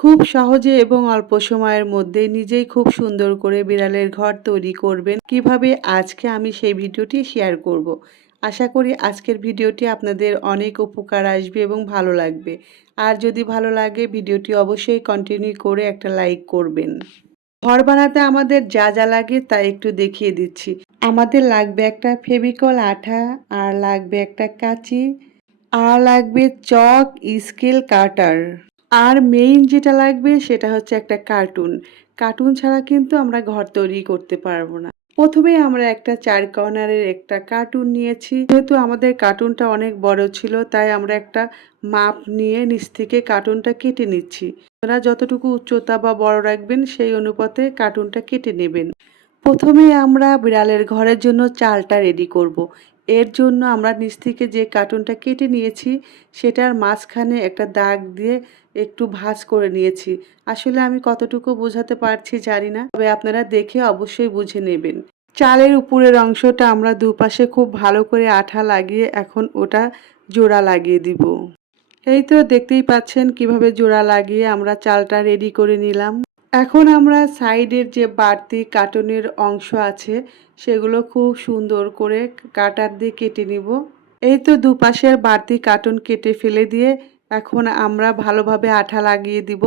খুব সহজে এবং অল্প সময়ের মধ্যে নিজেই খুব সুন্দর করে বিড়ালের ঘর তৈরি করবেন। কীভাবে আজকে আমি সেই ভিডিওটি শেয়ার করব। আশা করি আজকের ভিডিওটি আপনাদের অনেক উপকার আসবে এবং ভালো লাগবে। আর যদি ভালো লাগে, ভিডিওটি অবশ্যই কন্টিনিউ করে একটা লাইক করবেন। ঘর বানাতে আমাদের যা যা লাগে তা একটু দেখিয়ে দিচ্ছি। আমাদের লাগবে একটা ফেভিকল আঠা, আর লাগবে একটা কাঁচি, আর লাগবে চক স্কেল কাটার। আর মেইন যেটা লাগবে সেটা হচ্ছে একটা কার্টুন কার্টুন ছাড়া কিন্তু আমরা ঘর তৈরি করতে পারব না। প্রথমে আমরা একটা চার কর্নারের একটা কার্টুন নিয়েছি। যেহেতু আমাদের কার্টুনটা অনেক বড় ছিল, তাই আমরা একটা মাপ নিয়ে নিচ থেকে কার্টুনটা কেটে নিচ্ছি। আপনারা যতটুকু উচ্চতা বা বড় রাখবেন, সেই অনুপাতে কার্টুনটা কেটে নেবেন। প্রথমে আমরা বিড়ালের ঘরের জন্য চালটা রেডি করব। এর জন্য আমরা নিচ থেকে যে কার্টুনটা কেটে নিয়েছি, সেটার মাঝখানে একটা দাগ দিয়ে একটু ভাঁজ করে নিয়েছি। আসলে আমি কতটুকু বোঝাতে পারছি জানি না, তবে আপনারা দেখে অবশ্যই বুঝে নেবেন। চালের উপরের অংশটা আমরা দুপাশে খুব ভালো করে আঠা লাগিয়ে এখন ওটা জোড়া লাগিয়ে দিব। এই তো দেখতেই পাচ্ছেন কীভাবে জোড়া লাগিয়ে আমরা চালটা রেডি করে নিলাম। এখন আমরা সাইডের যে বাড়তি কার্টুনের অংশ আছে, সেগুলো খুব সুন্দর করে কাটার দিয়ে কেটে নিব। এই তো দুপাশের বাড়তি কার্টুন কেটে ফেলে দিয়ে এখন আমরা ভালোভাবে আঠা লাগিয়ে দিব।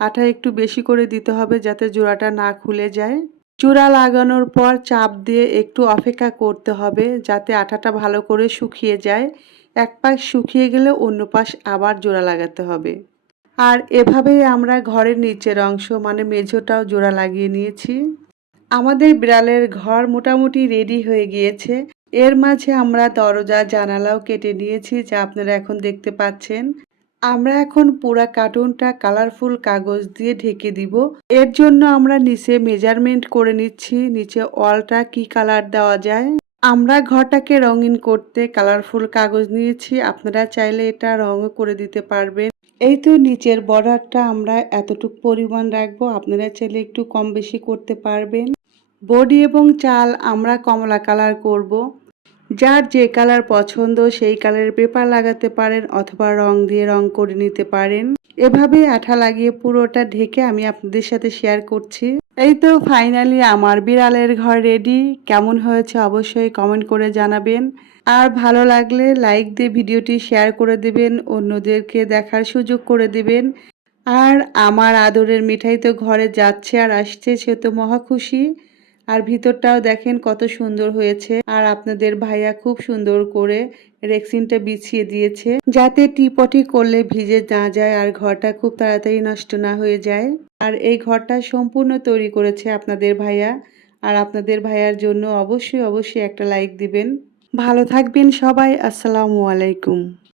আঠা একটু বেশি করে দিতে হবে যাতে জোড়াটা না খুলে যায়। চূড়া লাগানোর পর চাপ দিয়ে একটু অপেক্ষা করতে হবে যাতে আঠাটা ভালো করে শুকিয়ে যায়। এক পাশ শুকিয়ে গেলে অন্য পাশ আবার জোড়া লাগাতে হবে। আর এভাবেই আমরা ঘরের নিচের অংশ মানে মেঝোটাও জোড়া লাগিয়ে নিয়েছি। আমাদের বিড়ালের ঘর মোটামুটি রেডি হয়ে গিয়েছে। এর মাঝে আমরা দরজা, জানালাও কেটে নিয়েছি যা আপনারা এখন দেখতে পাচ্ছেন। আমরা এখন পুরা কার্টুনটা কালারফুল কাগজ দিয়ে ঢেকে দিব। এর জন্য আমরা নিচে মেজারমেন্ট করে নিচ্ছি, নিচে ওয়ালটা কি কালার দেওয়া যায়। আমরা ঘরটাকে রঙিন করতে কালারফুল কাগজ নিয়েছি, আপনারা চাইলে এটা রঙও করে দিতে পারবেন। এই তো নিচের বর্ডারটা আমরা এতটুক পরিমাণ রাখব, আপনারা চাইলে একটু কম বেশি করতে পারবেন। বডি এবং চাল আমরা কমলা কালার করব। যার যে কালার পছন্দ, সেই কালারের পেপার লাগাতে পারেন অথবা রং দিয়ে রং করে নিতে পারেন। এভাবে আঠা লাগিয়ে পুরোটা ঢেকে আমি আপনাদের সাথে শেয়ার করছি। এই তো ফাইনালি আমার বিড়ালের ঘর রেডি কেমন হয়েছে অবশ্যই কমেন্ট করে জানাবেন। আর ভালো লাগলে লাইক দিয়ে ভিডিওটি শেয়ার করে দেবেন, অন্যদেরকে দেখার সুযোগ করে দেবেন। আর আমার আদরের মিঠাই তো ঘরে যাচ্ছে আর আসছে, সে তো মহা খুশি। আর ভিতরটাও দেখেন কত সুন্দর হয়েছে। আর আপনাদের ভাইয়া খুব সুন্দর করে রেক্সিনটা বিছিয়ে দিয়েছে। যাতে টিপটি করলে ভিজে না যায় আর ঘরটা খুব তাড়াতাড়ি নষ্ট না হয়ে যায়। আর এই ঘরটা সম্পূর্ণ তৈরি করেছে আপনাদের ভাইয়া। আর আপনাদের ভাইয়ার জন্য অবশ্যই অবশ্যই একটা লাইক দিবেন। ভালো থাকবেন সবাই। আসসালামু আলাইকুম।